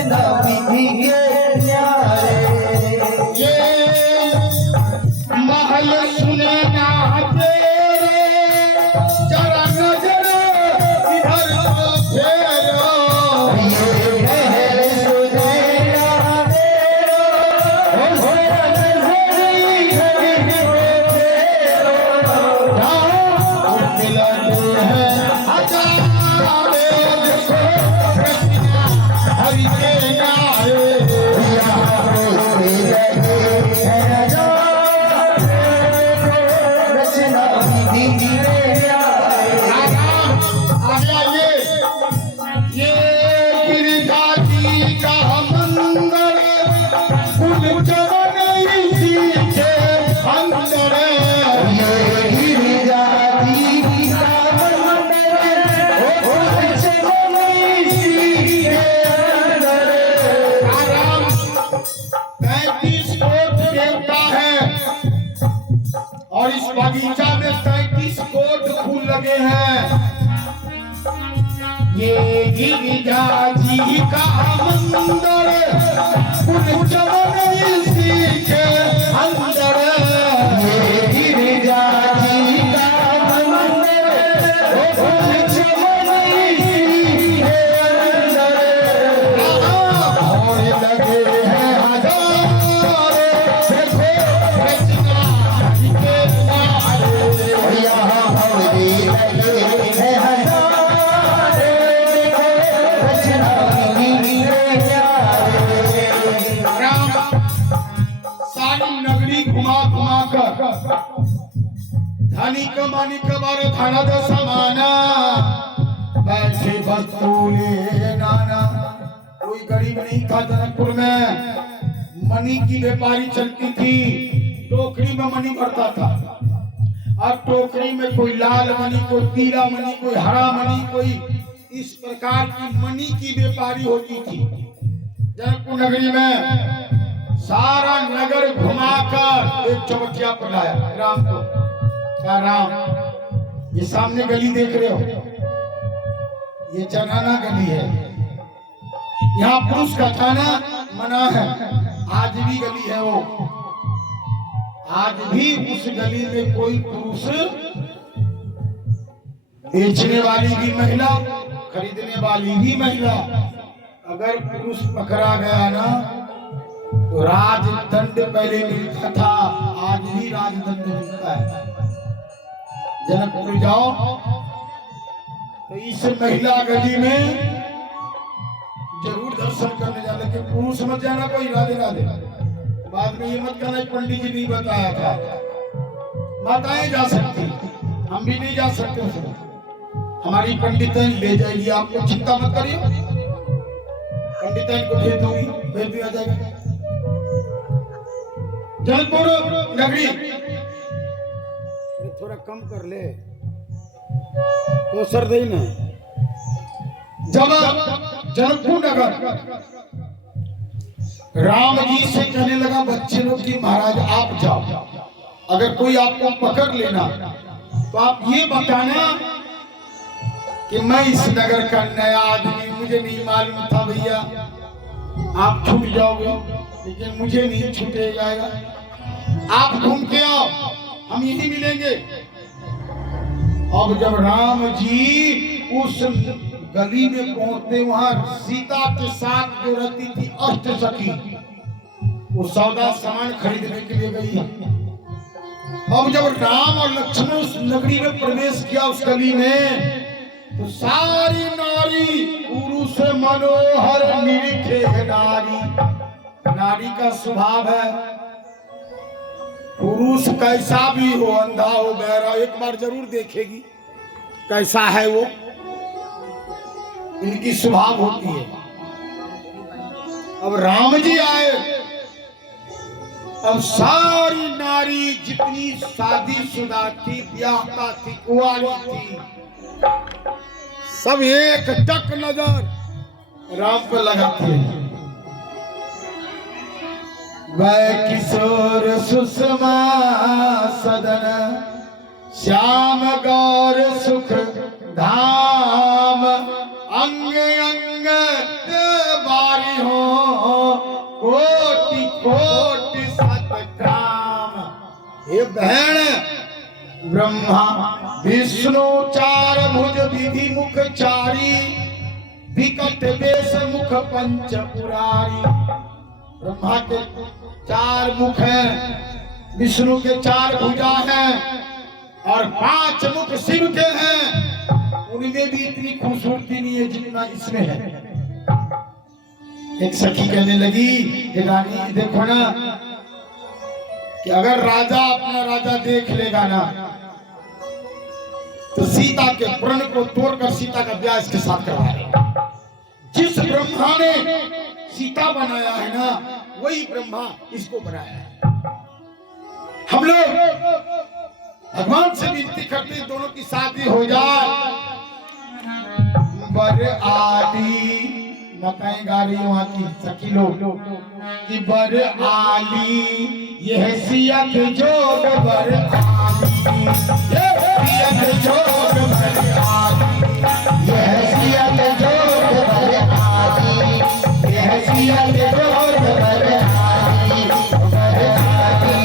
रचना विधि के न्यारे। ये महल सुने ना तेरे, जरा नजर इधर को फेरो। ये महल सुने ना तेरो, जरा नजर इधर को फेरो। मिलते हैं हजारे, देखो रचना हरि के न्यारे। रचना विधि के ये गिरिजा जी का मंदिर, कुल चरण इसी के अंदर। आराम 35 कोट देवता है और इस बगीचा में 33 कोट फूल लगे हैं। ये गिरिजा जी का मंदिर, कुल चरण इसी के अंदर। और लगे हैं हजारे, देखो रचना के न्यारे। राम सारी नगरी घुमा घुमा कर धनी कमानी कबार थाना द समाना, बैठे बस्तूले नाना। कोई गरीब नहीं था जनकपुर में। मनी की व्यापारी चलती थी, टोकरी में मनी भरता था। अब टोकरी में कोई लाल मनी, कोई पीला मनी, कोई हरा मनी, कोई इस प्रकार की मनी की व्यापारी होती थी जनकपुर नगरी में। सारा नगर घुमाकर एक चौबटिया पर लाया राम को। क्या राम, ये सामने गली देख रहे हो, ये जनाना गली है। यहाँ पुरुष का जाना मना है। आज भी गली है वो, आज भी उस गली में कोई पुरुष, बेचने वाली भी महिला, खरीदने वाली भी महिला, अगर पुरुष पकड़ा गया ना तो राजदंड पहले मिलता था, आज भी राजदंड मिलता है। जनकपुर जाओ तो इस महिला गली में जरूर दर्शन करने जाने के। पुरुष मत जाना, कोई राधे राधे। बाद में ये मत कहना पंडित जी नहीं बताया था। माताएं जा सकती, हम भी नहीं जा सकते उसमें। हमारी पंडिताइन ले जाएगी, आपको चिंता मत करिए। पंडिताइन को भेज दूंगी, भेज दिया जाएगा। जनकपुर नगरी थोड़ा कम कर ले तो सर दे ना। जब जनकपुर नगर राम जी से कहने लगा बच्चे लोग कि महाराज आप जाओ, अगर कोई आपको पकड़ लेना तो आप ये बताना कि मैं इस नगर का नया आदमी, मुझे नहीं मालूम था भैया, आप छूट जाओगे लेकिन मुझे नहीं छूटे जाएगा। आप घूम के आओ, हम यही मिलेंगे। अब जब राम जी उस गली में पहुंचते, वहां सीता के साथ जो रहती थी अष्टसखी, वो सौदा सामान खरीदने के लिए गई। अब जब राम और लक्ष्मण उस नगरी में प्रवेश किया, उस गली में, तो सारी नारी पुरुष मनोहर निरीखे नारी। नारी का स्वभाव है, पुरुष कैसा भी हो, अंधा हो, बहरा, एक बार जरूर देखेगी कैसा है वो। इनकी स्वभाव होती है। अब राम जी आए, अब सारी नारी जितनी शादीशुदा थी, ब्याहता थी, कुंवारी थी, सब एक टक नजर राम पर लगाती है। वै किशोर सुषमा सदन, श्याम गौर सुख धाम, अंग अंग बारी हो कोटि कोटि सतकाम। हे बहन, ब्रह्मा विष्णु चार भुज विधि मुख चारी, विकट वेश मुख पंच पुरारी। ब्रह्मा के चार मुख हैं, विष्णु के चार भुजा हैं और 5 मुख शिव के हैं। उनमें भी इतनी खूबसूरती नहीं है जितना इसमें है। एक सखी कहने लगी कि रानी देखो ना, कि अगर राजा अपना राजा देख लेगा ना तो सीता के प्रण को तोड़कर सीता का ब्याह इसके साथ करवा देगा। जिस ब्रह्मा ने सीता बनाया है ना, वही ब्रह्मा इसको बनाया है। हम लोग भगवान से विनती करते हैं दोनों की शादी हो जाए। बर आली मकाई गाड़ी वहां की सखी लोग कि बर आली यह सिया के जोग बर आली, यह सिया के जोग बर आली, यह सिया के जोग बर आली, यह सिया के जोग बर आली, बर आली,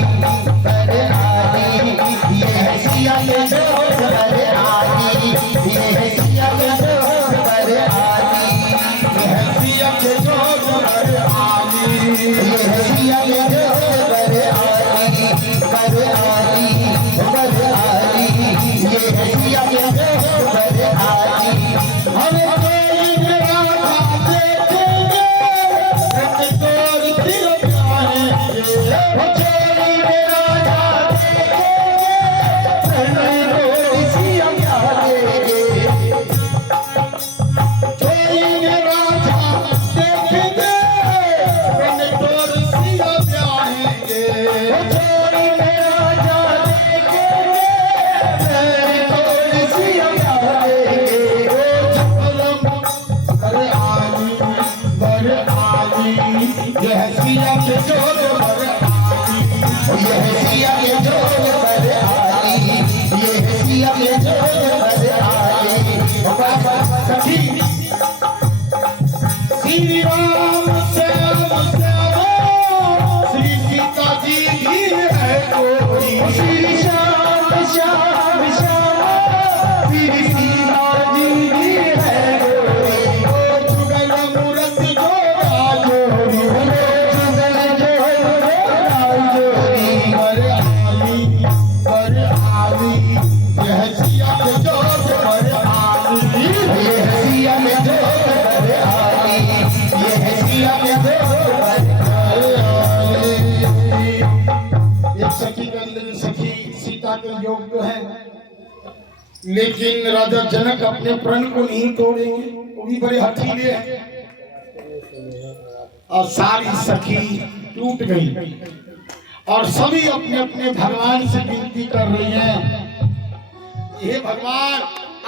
बर आली, यह सिया के जोग बर आली, यह सिया के जोग बर आली, यह सिया के जोग बर आली, यह सिया के जोग बर आली, बर आली, बर आली, यह सिया के जोग बर आली। हमें कोई राधा देखेंगे, रंग तोड़ दिल पाएंगे। वो चोरी में राजा देखेंगे, प्रणय रोड सिया क्या देंगे। चोरी में राधा देखेंगे, रंग तोड़ सिया ब्याहेंगे। वो चोरी में राजा देखेंगे, प्रणय रोड सिया क्या देंगे। बर आली, बर आली, यह सिया के जोग बर आली। यह सिया के जोग बर आली, यह सिया के जोग बर आली। बाबा सखी श्री राम श्याम श्याम, श्री सीता जी भी है कोई। श्री श्याम श्याम श्याम, श्री सीता जी भी है गोरी। ओ जुगल मूरत जोड़ा जोड़ी, जुगल जोड़ा जोड़ी। बर आली, बर आली, यह सिया के जोग बर आली। यह सिया के जोग बर आली, यह सिया के जोग बर आली। एक सखी कर ले, सखी सीता के योग तो है, लेकिन राजा जनक अपने प्रण को नहीं तोड़ेंगे, वो भी बड़े हठीले हैं। और सारी सखी टूट गई और सभी अपने अपने भगवान से विनती कर रही हैं, हे भगवान,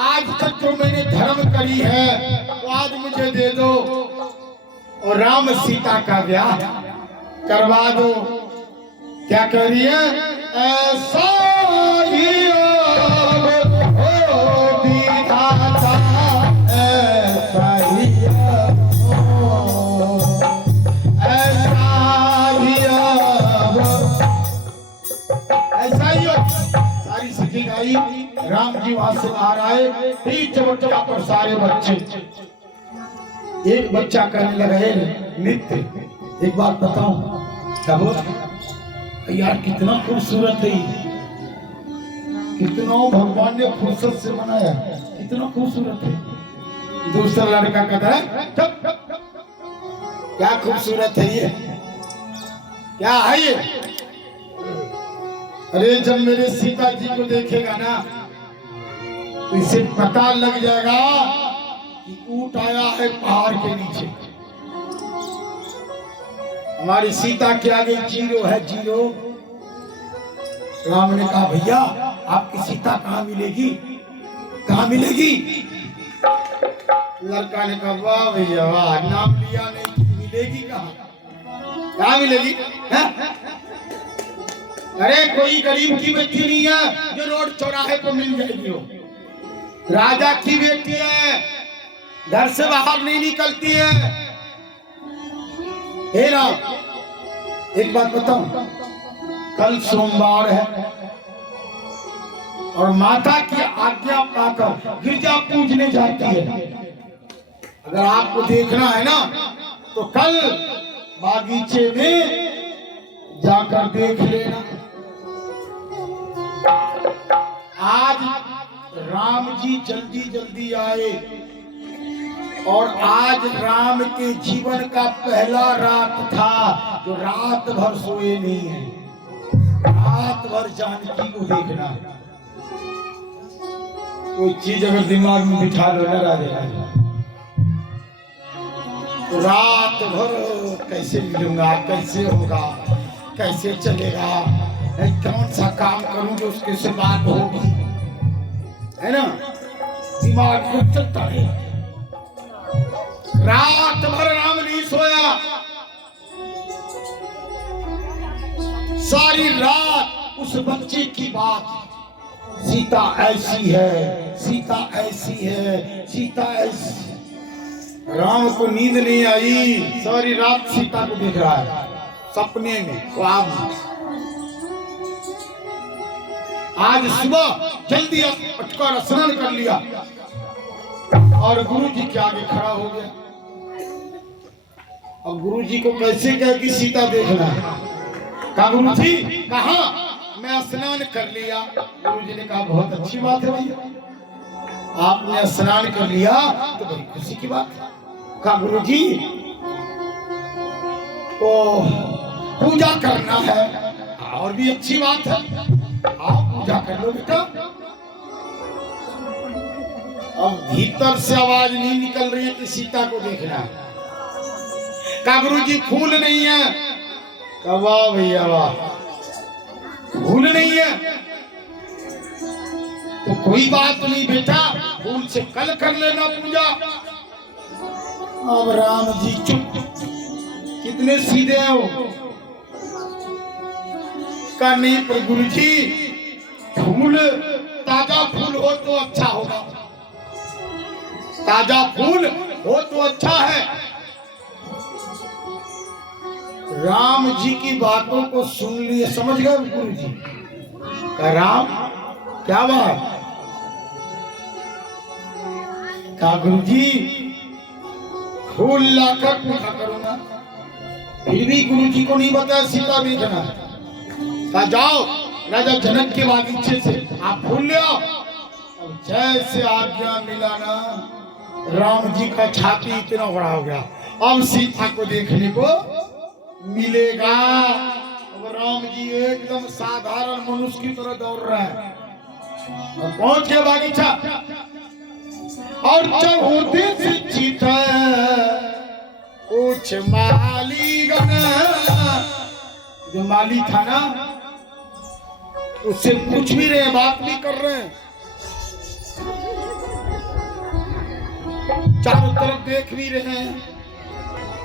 आज तक जो मैंने धर्म करी है तो आज मुझे दे दो और राम सीता का ब्याह करवा दो। क्या कह रही है? ऐसा ही हो विधाता, ऐसा ही हो, ऐसा ही हो, ऐसा ही हो। सारी सखी गाई, राम जी वहां से बाहर आए, पीठ चबटवा पर सारे बच्चे। एक बच्चा कहने लगा, "हे नित्य, एक बात बताऊं, क्या बोल यार, कितना खूबसूरत है, कितना भगवान ने फुर्सत से बनाया, कितना खूबसूरत है।" दूसरा लड़का कहता है, "चुप, क्या खूबसूरत है ये, क्या है ये?" अरे जब मेरे सीता जी को देखेगा ना तो इसे पता लग जाएगा कि ऊंट आया है पहाड़ के नीचे। हमारी सीता के आगे जीरो है, जीरो। राम ने कहा, भैया आपकी सीता कहाँ मिलेगी, कहाँ मिलेगी? लड़का ने कहा, वाह भैया वाह, नाम लिया नहीं, मिलेगी कहाँ, कहाँ मिलेगी है? अरे कोई गरीब की बेटी नहीं है जो रोड चौराहे पर मिल जाएगी, हो राजा की बेटी है, घर से बाहर नहीं निकलती है। हे राम, एक बात बताऊं, कल सोमवार है और माता की आज्ञा पाकर गिरजा पूजने जाती है। अगर आपको देखना है ना तो कल बागीचे में जाकर देख लेना। आज राम जी जल्दी जल्दी आए और आज राम के जीवन का पहला रात था जो रात भर सोए नहीं है। रात भर जानकी को देखना। कोई चीज अगर दिमाग में बिठा लो ना राधे राधे, तो रात भर कैसे मिलूंगा, कैसे होगा, कैसे चलेगा, कौन सा काम करूं जो उसके से बात होगी, है ना, दिमाग में चलता है। रात भर राम नहीं सोया। सारी रात उस बच्चे की बात, सीता ऐसी है, सीता ऐसी है, सीता ऐसी। राम को नींद नहीं आई, सारी रात सीता को देख रहा है सपने में, ख्वाब में। आज सुबह जल्दी उठकर स्नान कर लिया और गुरु जी के आगे खड़ा हो गया। अब गुरु जी को कैसे कहे कि सीता देखना है? कहा गुरु जी, कहा मैं स्नान कर लिया। गुरु जी ने कहा बहुत अच्छी बात है भैया, आपने स्नान कर लिया तो बड़ी खुशी की बात है। कहा गुरु जी ओ पूजा करना है, और भी अच्छी बात है, आप पूजा कर लो बेटा। अब भीतर से आवाज नहीं निकल रही है कि सीता को देखना है। कहा गुरु जी फूल नहीं है। कहा वाह भैया वाह, फूल नहीं है तो कोई बात नहीं बेटा, फूल से कल कर लेना पूजा। अब राम जी चुप, कितने सीधे हो। का नहीं पर गुरु जी फूल, ताजा फूल हो तो अच्छा होगा, ताजा फूल हो तो अच्छा है। राम जी की बातों को सुन लिए, समझ गए गुरु जी। का राम क्या बात? का गुरु जी फूल लाकर पूजा करूंगा। फिर भी गुरु जी को नहीं बताया सीता देखना। कहा जाओ राजा जनक के बागीचे से आप फूल ले आओ। और जैसे आज्ञा मिला ना, राम जी का छाती इतना बड़ा हो गया, अब सीता को देखने को मिलेगा। अब राम जी एकदम साधारण मनुष्य की तरह दौड़ रहा है। पहुंच गया बागीचा और जब होते से चीता कुछ माली जो माली था ना, उससे पूछ भी रहे, बात भी कर रहे हैं, चारों तरफ देख भी रहे हैं।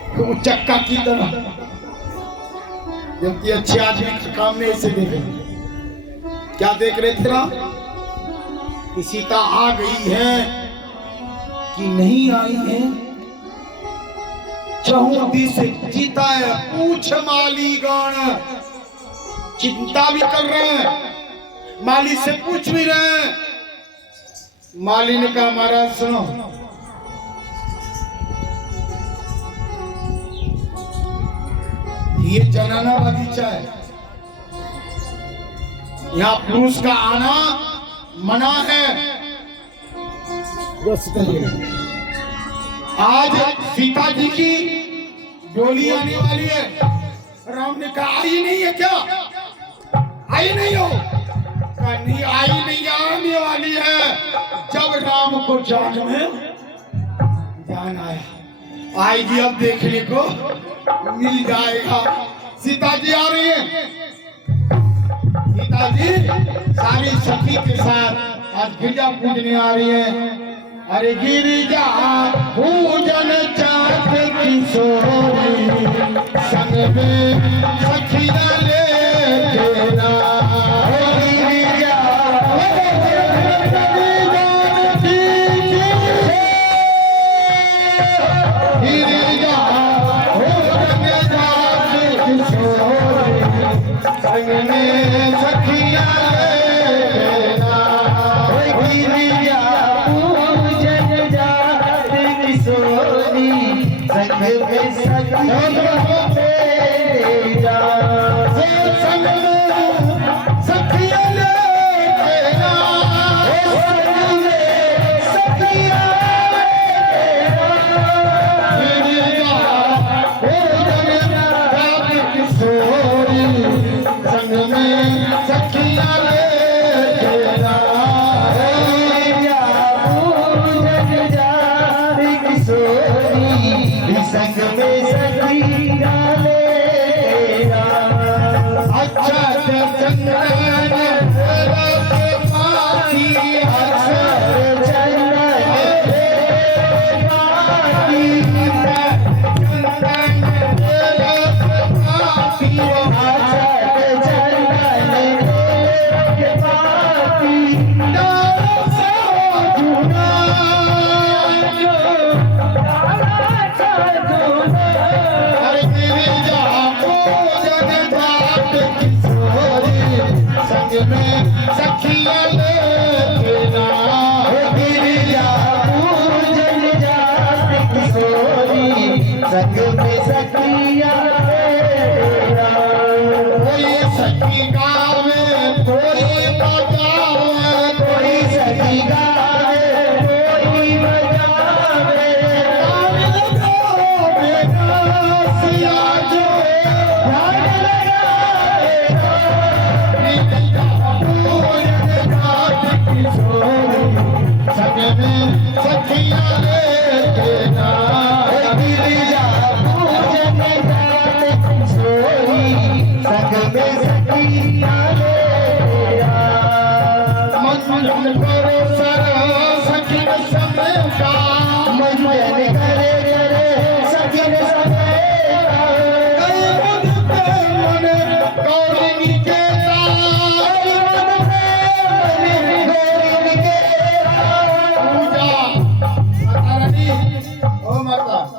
तो चक्का की तरह, जबकि अच्छे आदमी का काम में ऐसे देख रहे। क्या देख रहे थे ना कि सीता आ गई है कि नहीं आई है। चहुदी से चिता है, पूछ माली गण, चिंता भी कर रहे हैं, माली से पूछ भी रहे हैं। माली ने कहा महाराज सुनो, ये जनाना बगीचा है, यहाँ पुरुष का आना मना है। आज सीता जी की डोली आने वाली है। राम ने कहा आई नहीं है क्या? आई नहीं हो? कहा नहीं आई नहीं, आने वाली है। जब राम को जान में जान आया, आएगी अब देखने को मिल जाएगा। सीता जी आ रही है। सीता जी सारी सखी के साथ आज गिरजा पूजने आ रही है। अरे गिरजा पूजन चाहत किशोरी, संग में सखिया ले तेरा। गिरजा गिरिजा हो जग जात किशोरी संग में सखिया लेना गिरिजा पूजन जात किशोरी संग में सखिया लेना संग में सखिया लेना सखिया संग में सखिया लेना पूजन जात किशोरी संग में सखिया लेना अच्छा चंदन पाती अच्छा चंदन पाती सखिया लेना गिरिजा पूजन जात किशोरी संग में सखिया लेना कोई सखी गावे कोई बजावे कोई सखी गावे कोई बजावे सिया जो सखिया लेना गिरिजा पूजन जात किशोरी संग में सखिया लेना मन करो सर सखी समेटा मन करे करे सखी समेटा कई मन गौरी के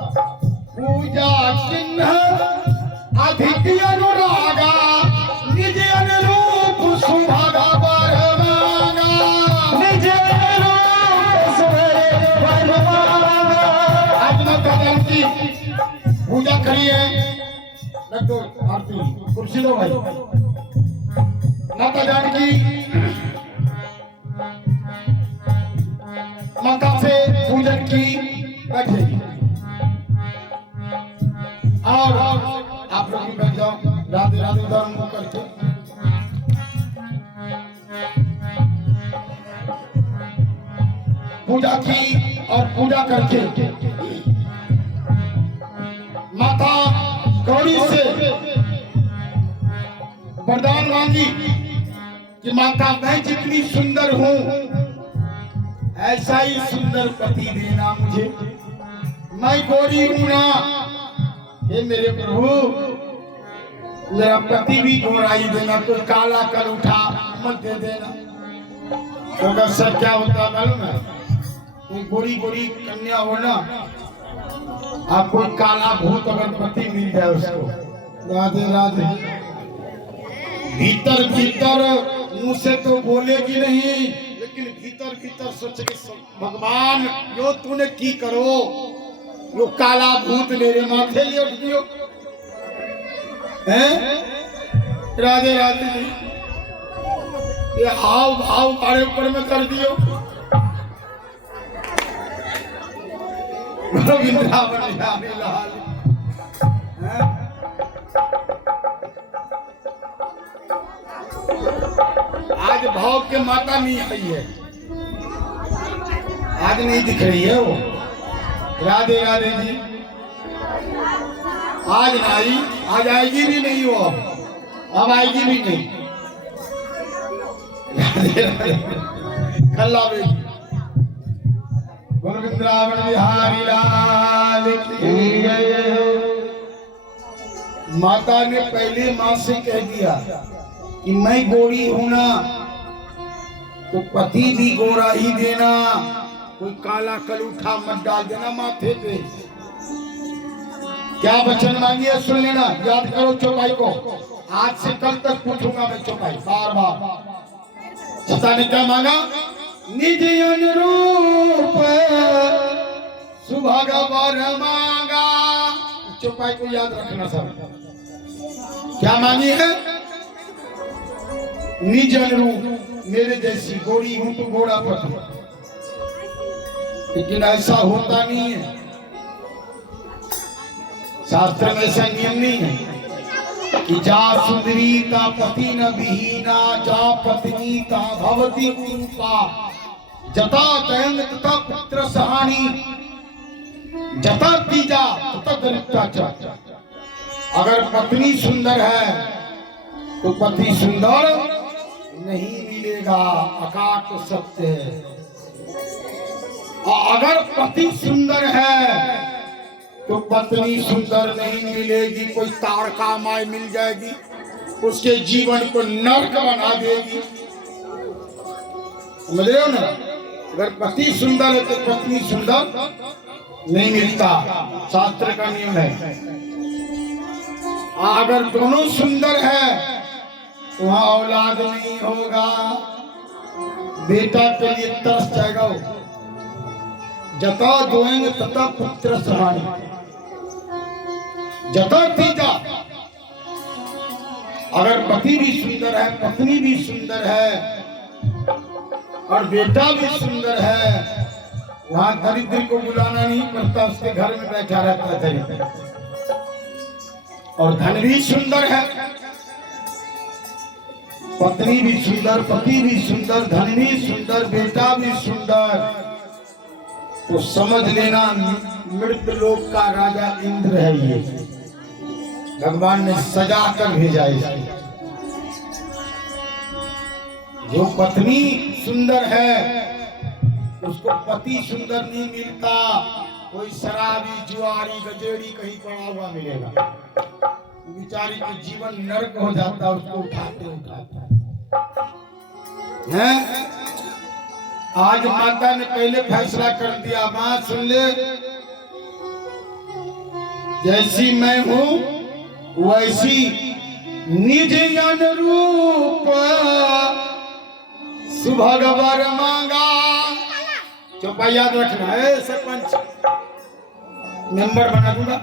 पूजा चिन्ह अधिक अनुरागा निज अनुरूप सुभगा बरमाना निज अनुरूप सुभगा आज मैं कदम की पूजा करिए रखो आरती कुर्सी लो भाई माता जानकी माता से पूजन की बैठेगी और आप लोग भी बैठ जाओ राधे राधे धर्म करके पूजा की और पूजा करके माता गौरी से वरदान मांगी कि माता मैं जितनी सुंदर हूँ ऐसा ही सुंदर पति देना मुझे मैं गौरी हूँ ना हे मेरे प्रभु मेरा पति भी गोराई देना कोई काला कल उठा मत दे देना तो अक्सर क्या होता मालूम है कोई गोरी गोरी कन्या हो ना आप कोई काला भूत अगर पति मिल जाए उसको राधे राधे भीतर भीतर मुंह से तो बोलेगी नहीं लेकिन भीतर भीतर सोचे कि भगवान यो तूने की करो यो काला भूत मेरे माथे लिए उठ दियो हैं राधे राधे जी ये हाव भाव तारे ऊपर में कर दियो वृंदावन जाने लाल आज भाव के माता नहीं आई है आज नहीं दिख रही है वो राधे राधे जी आज आई आज आएगी भी नहीं वो अब आएगी भी नहीं राधे राधे कल आवेगी वृंदावन बिहारी लाल की जय हो। माता ने पहले माँ से कह दिया कि मैं गोरी हूं ना तो पति भी गोरा ही देना कोई काला कलूठा मत डाल देना माथे पे क्या वचन मांगी है सुन लेना, याद करो चौपाई को। आज से कल तक पूछूंगा मैं चौपाई बार बार। सीता ने क्या मांगा? निज अनुरूप सुभग वर मांगा। चौपाई को याद रखना सब। क्या मांगी है? निज अनुरूप, मेरे जैसी गोरी हूं तो घोड़ा पटू, लेकिन ऐसा होता नहीं है। शास्त्र में ऐसा नियम नहीं है कि जा सुंदरी ता पति न विहीना, जा पत्नी ता भवती कुरूपा, जता तयंग तथा पुत्र सहानी, जता तीजा तथा दरिद्रता च। अगर पत्नी सुंदर है तो पति सुंदर नहीं मिलेगा, अकाट सत्य है। और अगर पति सुंदर है तो पत्नी सुंदर नहीं मिलेगी, कोई तारका माई मिल जाएगी, उसके जीवन को नर्क बना देगी। समझ रहे हो ना? अगर पति सुंदर है तो पत्नी सुंदर नहीं मिलता, शास्त्र का नियम है। अगर दोनों सुंदर है तो वहां औलाद नहीं होगा, बेटा के लिए तरस जाएगा वो। जता दोएंगे तथा पुत्र सहाय, जता तीजा। अगर पति भी सुंदर है, पत्नी भी सुंदर है और बेटा भी सुंदर है, वहां दरिद्र को बुलाना नहीं पड़ता, उसके घर में बैठा रहता है दरिद्र। और धन भी सुंदर है, पत्नी भी सुंदर, पति भी सुंदर, धन भी सुंदर, बेटा भी सुंदर, तो समझ लेना मृत लोक का राजा इंद्र है। ये भगवान ने सजा कर भेजा है। जो पत्नी सुंदर है उसको पति सुंदर नहीं मिलता, कोई शराबी जुआरी गजेड़ी कहीं पड़ा हुआ मिलेगा, बेचारी का जीवन नरक हो जाता, उसको उठाते उठाते हैं। आज माता ने पहले फैसला कर दिया, मां सुन ले, जैसी मैं हूं वैसी निज अनुरूप सुभग वर मांगा। चौपाई याद रखना है, सरपंच नंबर बना दूंगा।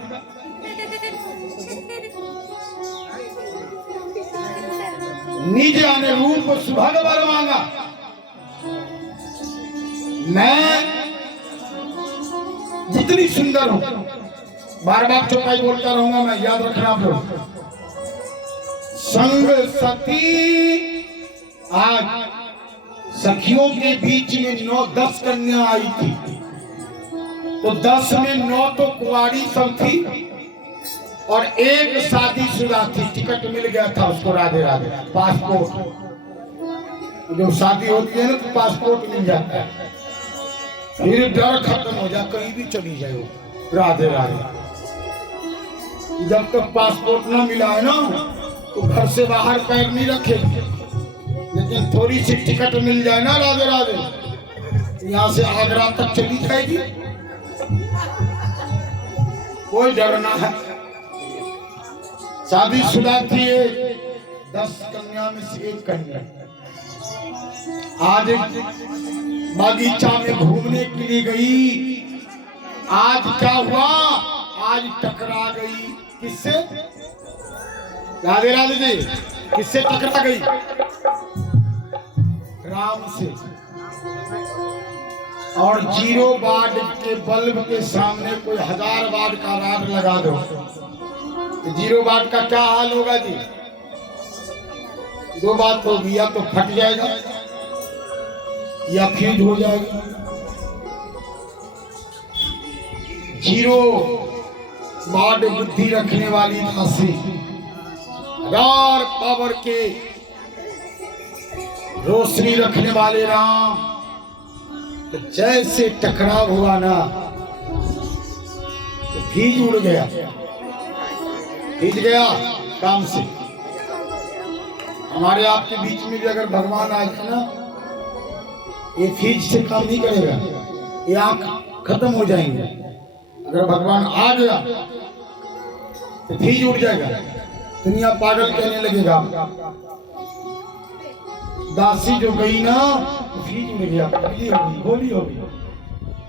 निज अनुरूप सुभग वर मांगा। मैं जितनी सुंदर हूं, बार बार चौपाई बोलता रहूंगा मैं, याद रखना आप लोग। संग सती, आज सखियों के बीच में 9-10 कन्या आई थी, तो 10 में 9 तो कुंवारी सब थी और एक शादीशुदा थी। टिकट मिल गया था उसको, राधे राधे पासपोर्ट। जब शादी होती है ना तो पासपोर्ट मिल जाता है, फिर डर खत्म हो जाए, कहीं भी चली जाए वो राधे राधे। जब तक पासपोर्ट ना मिला है ना तो घर से बाहर पैर नहीं रखेगी, लेकिन थोड़ी सी टिकट मिल जाए ना राधे राधे, यहाँ से आगरा तक चली जाएगी, कोई डर ना है। शादीशुदा थी 10 कन्या में से एक कन्या। आज बागीचा में घूमने के लिए गई, आज क्या हुआ, आज टकरा गई। किससे? राधे राधे जी, किससे टकरा गई? राम से। और 0 वाट के बल्ब के सामने कोई 1000 वाट का राड लगा दो तो 0 वाट का क्या हाल होगा जी? 2 बात होगी, या तो फट जाएगा या फ्यूज हो जाएगा। 0 वाट बुद्धि रखने वाली दासी, हजार पावर के रोशनी रखने वाले राम, तो जैसे टकराव हुआ ना तो फ्यूज उड़ गया, हिट गया काम से। हमारे आपके बीच में भी अगर भगवान आए थे ना, ये फ्यूज से काम नहीं करेगा, ये आंख खत्म हो जाएंगे। अगर भगवान आ गया तो फीज उड़ जाएगा, दुनिया पागल कहने लगेगा। दासी जो गई ना फीज उड़ गया, होली हो गई, होली हो गई।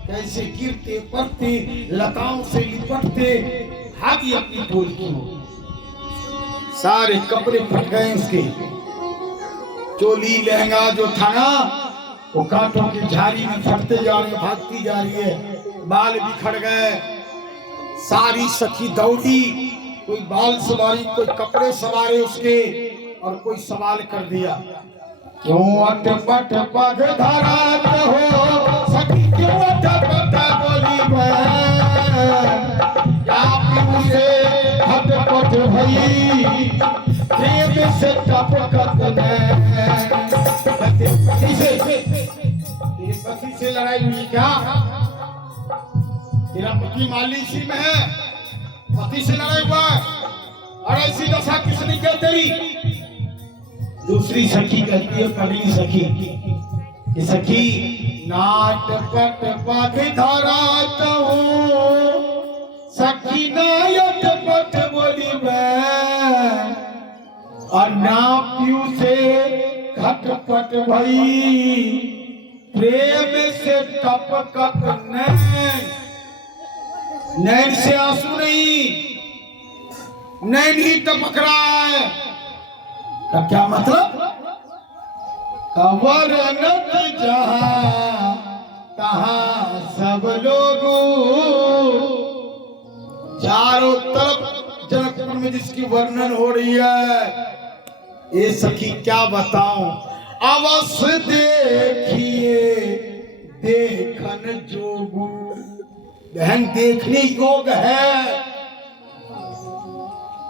कैसे गिरते पड़ते लताओं से लिपटते भागी अपनी टोली की हो। सारे कपड़े फट गए उसके, चोली लहंगा जो था ना वो कांटों की झाड़ी में फटते जा रहे, भागती जा रही है, बाल बिखर गए। सारी सखी दौड़ी, कोई बाल सवारी, कोई कपड़े सवारे उसके, और कोई सवाल कर दिया, क्यों अटपट पग धरात हो सखी, क्यों अटपट बोली से अटपट भई, प्रेम से टपकत पति से लड़ाई हुई क्या? तेरा पति मालिशी में है, पति से लड़ाई हुआ है, और ऐसी दशा किसने की तेरी? दूसरी सखी कहती है, पगली सखी, कि सखी नाट पट पग धरात हूँ सखी, नायट पट बोली मैं, और ना पीऊ से घटपट भई, प्रेम से टपकत नैन। नैन से आंसू नहीं, नैन ही टपक रहा है। का क्या मतलब? खबर न जहां तहां सब लोग, चारों तरफ जनकपुर में जिसकी वर्णन हो रही है, ये सखी क्या बताऊं। अवश्य देखिए देखन जोगू, बहन देखने योग है,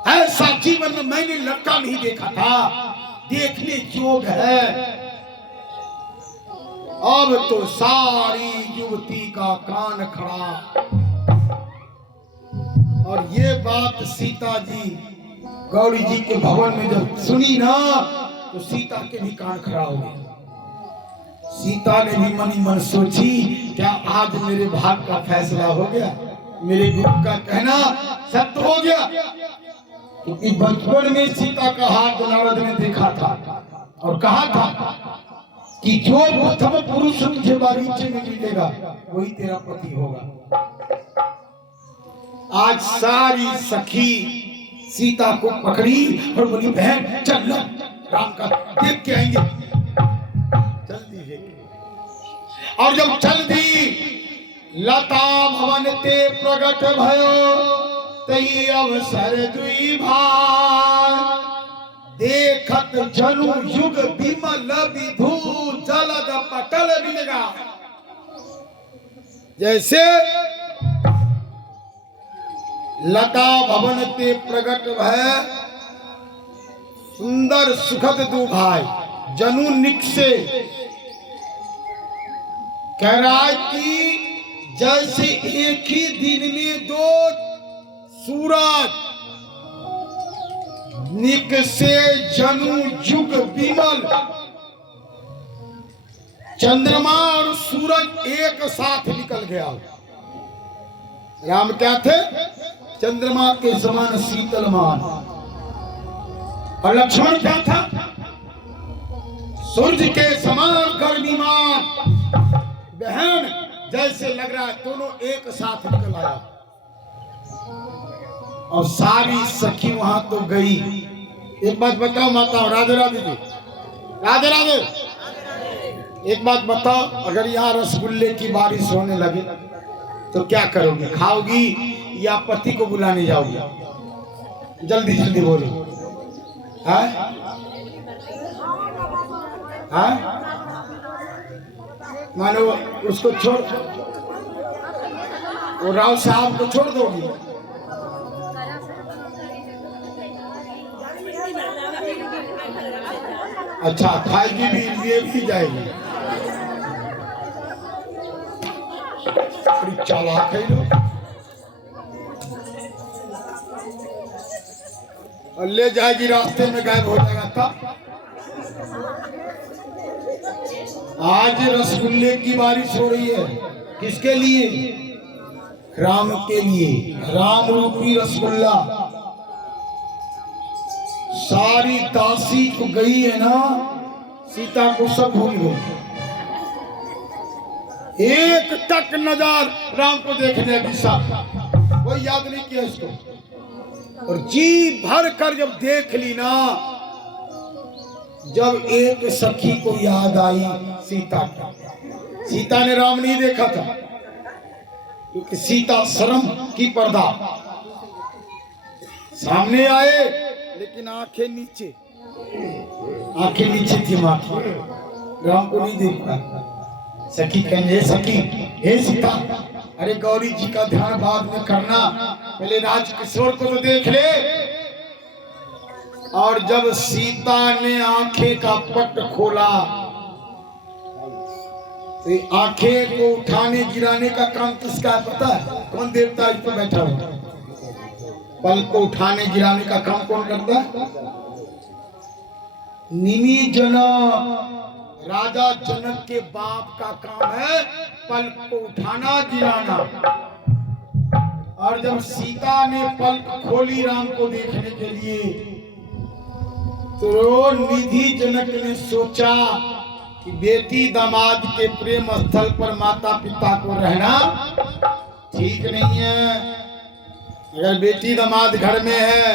ऐसा जीवन में मैंने लड़का नहीं देखा था, देखने योग है। अब तो सारी युवती का कान खड़ा, और ये बात सीता जी गौरी जी के भवन में जब सुनी ना, तो सीता के भी कान खड़ा हो गए। सीता ने भी मनी मन सोची, क्या आज मेरे भाग का फैसला हो गया, मेरे गुरु का कहना सत्य हो गया। क्योंकि बचपन में सीता का हाथ नारद ने देखा था और कहा था कि जो प्रथम पुरुष तुझे बागीचे में मिलेगा वही तेरा पति होगा। आज सारी सखी सीता को पकड़ी और बोली, बहन चल लो, राम का देख के आएंगे। जल्दी है, और जब चल दी, लता भवन ते प्रगट भयो, तई अवसर दुई भाई, देखत जनु युग विमल विधु, जलद पटल बिलगा। जैसे लता भवन ते प्रगट भय, सुंदर सुखद दो भाई, जनु निकसे। कह रहा है कि जैसे एक ही दिन में दो सूरज निकसे, जनु युग विमल, चंद्रमा और सूरज एक साथ निकल गया। राम क्या थे? चंद्रमा के समान शीतलमान, और लक्ष्मण क्या था? सूर्य के समान गर्मीमान। बहन जैसे लग रहा है दोनों एक साथ निकल आया, और सारी सखी वहां तो गई। एक बात बताओ माता, राधे राधे जी, राधे राधे। एक बात बताओ, अगर यहाँ रसगुल्ले की बारिश होने लगे तो क्या करोगी? खाओगी या पति को बुलाने जाओगी? जल्दी जल्दी बोलो। हाँ हाँ, मानो उसको छोड़, वो राव साहब को छोड़ दोगी? अच्छा, खाएगी भी, लिए भी जाएगी। बड़ी चालाक है लोग। और ले जाएगी, रास्ते में गायब हो जाएगा। तब आज रसगुल्ले की बारिश हो रही है, किसके लिए? राम के लिए। राम रूपी रसगुल्ला, सारी दासी को गई है ना, सीता को सब भूल गई। एक तक नजर राम को देखने की सा कोई याद नहीं किया इसको। और जी भर कर जब देख ली ना, जब एक सखी को याद आई सीता की। सीता ने राम नहीं देखा था, क्योंकि सीता शर्म की पर्दा। सामने आए लेकिन आंखें नीचे थी मां की, राम को नहीं देख पाया। सखी कहेंगे सखी हे सीता, अरे गौरी जी का ध्यान बाद में करना, पहले राजकिशोर को तो देख ले। और जब सीता ने आंखें का पट खोला तो आंखें को उठाने गिराने का काम किसका है पता है? कौन देवता इस पर बैठा हुआ? पल को उठाने गिराने का काम कौन करता है? निमि जनक, राजा जनक के बाप का काम है पल को उठाना गिराना। और जब सीता ने पलक खोली राम को देखने के लिए, तो निधि जनक ने सोचा कि बेटी दामाद के प्रेम स्थल पर माता पिता को रहना ठीक नहीं है। अगर बेटी दामाद घर में है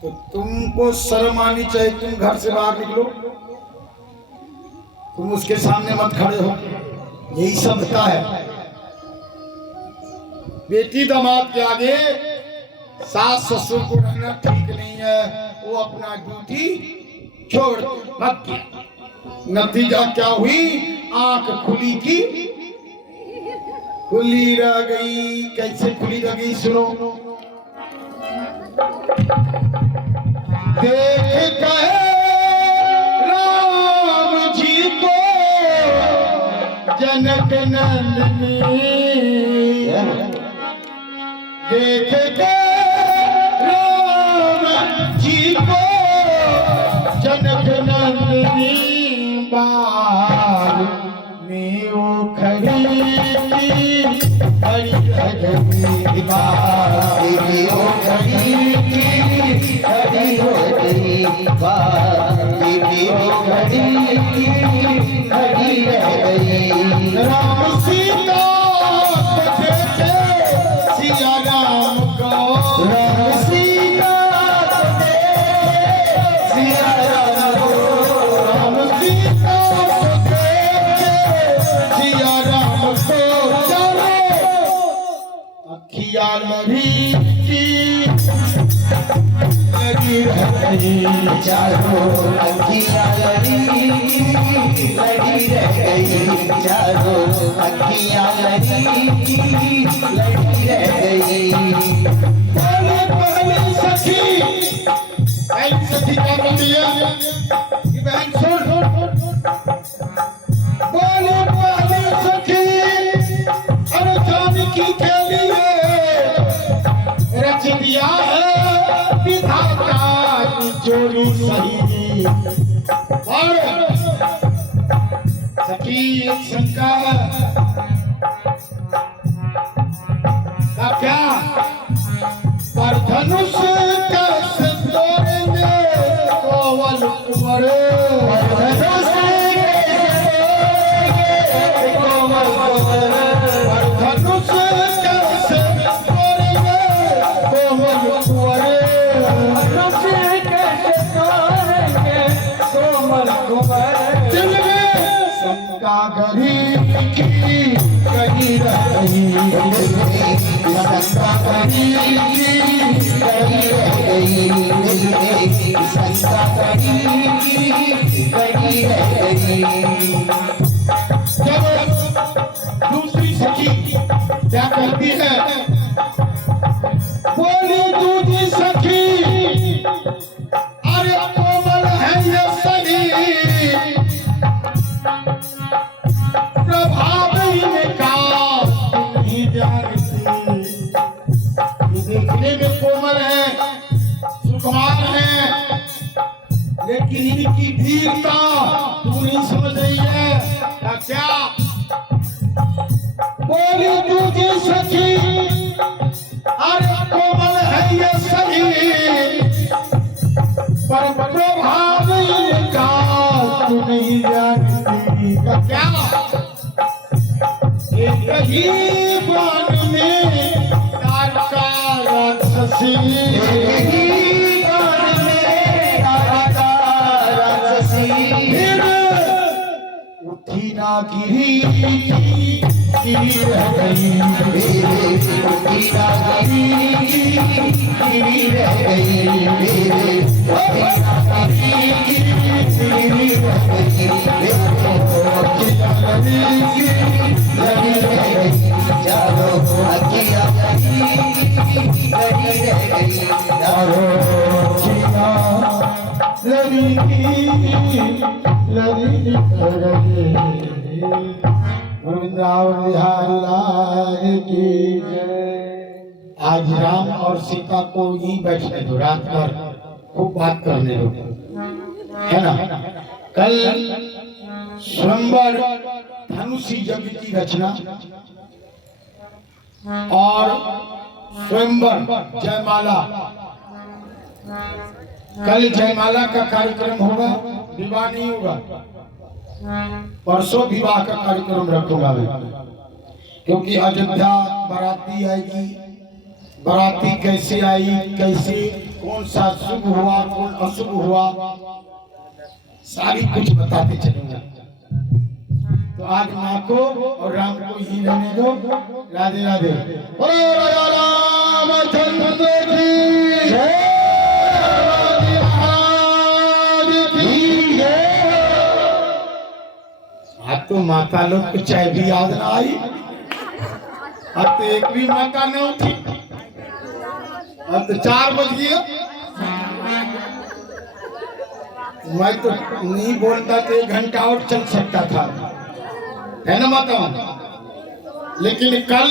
तो तुमको शर्म आनी चाहिए, तुम घर से बाहर निकलो, तुम उसके सामने मत खड़े हो। यही सभ्यता है। बेटी दामाद के आगे सास ससुर को रहना ठीक नहीं है। वो अपना ड्यूटी छोड़ मत किया। नतीजा क्या हुई? आंख खुली की खुली रह गई। कैसे खुली रह गई सुनो। देख कहे राम जी को जनक नंदनी, देख के राम जी को जनक नंदनी, बाल में वो खड़ी खड़ी खड़ी बाल में वो खड़ी खड़ी हो गई, बाल में वो खड़ी खड़ी रह गई। राम सीता देखे सिया राम को, राम सीता देखे सिया राम को, राम सीता देखे सिया राम को। चलो अखिया लड़ी रह गई, चारों अखिया लड़ी रह गई, चारों अखिया लड़ी रह गई। पहले सखी क्या बोलती है कि बहन सुन, बोले पहले सखी अरे जानकी के लिए रच दिया है विधाता की जोड़ी सही। और सखी एक शंका का क्या, पर धनुष कैसे तोड़ेंगे कोवल कुंवर, पर धनुष कैसे तोड़ेंगे कोवल कुंवर, पर धनुष कैसे तोड़ेंगे कोवल कुंवर, धनुष कैसे तोड़ेंगे कोवल कुंवर। दिल में शंका गरीब की कही रह गई, शंका गरीब की कही रह गई, शंका गरीब की कही रह गई। जब दूसरी सखी क्या कहती है, बोली दूसरी सखी अरे कोमल है ये सही, प्रभाव इनका नहीं जानती। देखने में कोमल है, सुकुमार है, लेकिन इनकी वीरता तू नहीं समझ रही है। क्या बोली दूजी सखी अरे कोमल है ये सही, ही बान में तारका राक्षसी, तेरे ही बाण में तारका राक्षसी, फिर उठी ना गिरी गिरी रह गई, मेरे उठी ना गिरी गिरी रह गई, मेरे उठी ना गिरी गिरी रह गई, मेरे उठी ना गिरी गिरी रह गई, चारों अखियाँ लड़ी रह गई, चारों वृंदावन बिहारी लाल की जय। आज राम और सीता को ही बैठने दो, रात भर खूब बात करने दो, है ना। कल स्वयंवर धनुषी यज्ञ की रचना और स्वयंवर जयमाला, कल जयमाला का कार्यक्रम होगा, विवाह नहीं होगा। परसों विवाह का कार्यक्रम रखूंगा मैं, क्योंकि अयोध्या बाराती आएगी। बाराती कैसे आई, कैसे कौन सा शुभ हुआ कौन अशुभ हुआ, सारी कुछ बताते चलूंगा। तो आज माँ को और राम को ही रहने दो। राधे राधे। बोलो राजा रामचंद्र की जय। अब तो माता लोग को चाय भी याद ना आई, अब तो एक भी माता न उठी, अब तो 4 बज गया। मैं तो नहीं बोलता तो 1 घंटा और चल सकता था, है ना माता। लेकिन कल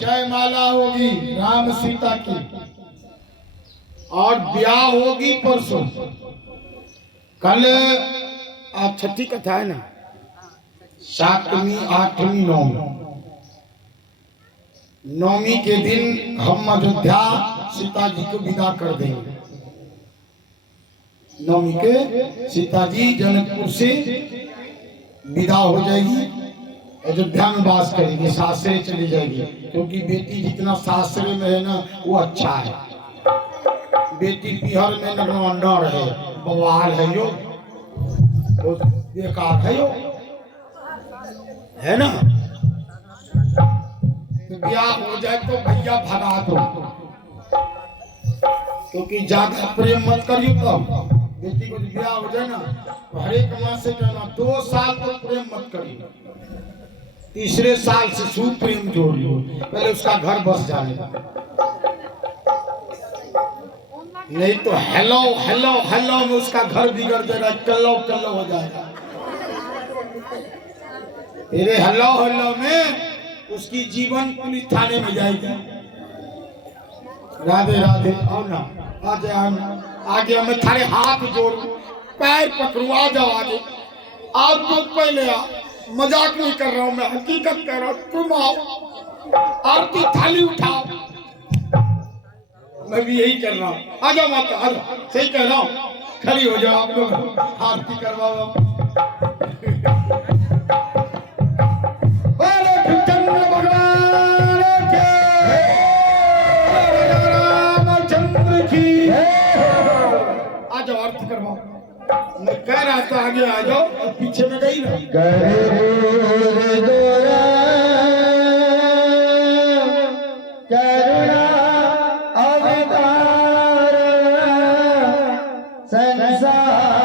जयमाला होगी राम सीता की और ब्याह होगी परसों। कल आज छठी कथा है ना, 7वीं 8वीं 9वीं, 9वीं के दिन हम अयोध्या सीता जी को विदा कर देंगे। 9वीं के सीता जी जनकपुर से विदा हो जाएगी, अयोध्या में वास करेगी, सासरे चली जाएगी। क्योंकि बेटी जितना सासरे में है ना वो अच्छा है। बेटी पिहर में न रहे, बवाल है यो, वो बेकार है यो, है ना। तो ब्याह हो जाए तो भैया भगा दो, क्योंकि ज्यादा प्रेम मत करियो। तब बेटी को ब्याह हो जाए ना तो हर एक माँ से कहना 2 साल तक प्रेम मत करियो, 3रे साल से खूब प्रेम जोड़ लो, पहले उसका घर बस जाने दो। नहीं तो हेलो हेलो हेलो में उसका घर बिगड़ जाएगा, कल्लो कल्लो हो जाएगा। तेरे हेलो हेलो में उसकी जीवन पुलिस थाने में जाएगी। राधे राधे। आओ ना, आ जाओ आगे, मैं थारे हाथ जोड़ू, पैर पकड़ू, आ जाओ आगे। आप तो पहले आ, मजाक नहीं कर रहा हूं मैं, हकीकत कर रहा हूं। तुम आओ, आरती थाली उठाओ, मैं भी यही कर रहा हूं। आ जाओ माता, आ जाओ, सही कह रहा हूं। खड़ी हो जाओ आप लोग, आरती करवाओ। आरती करवाओ। मैं कह रहा था आगे आ जाओ, और पीछे में गई ना। करुणा अवतार संसार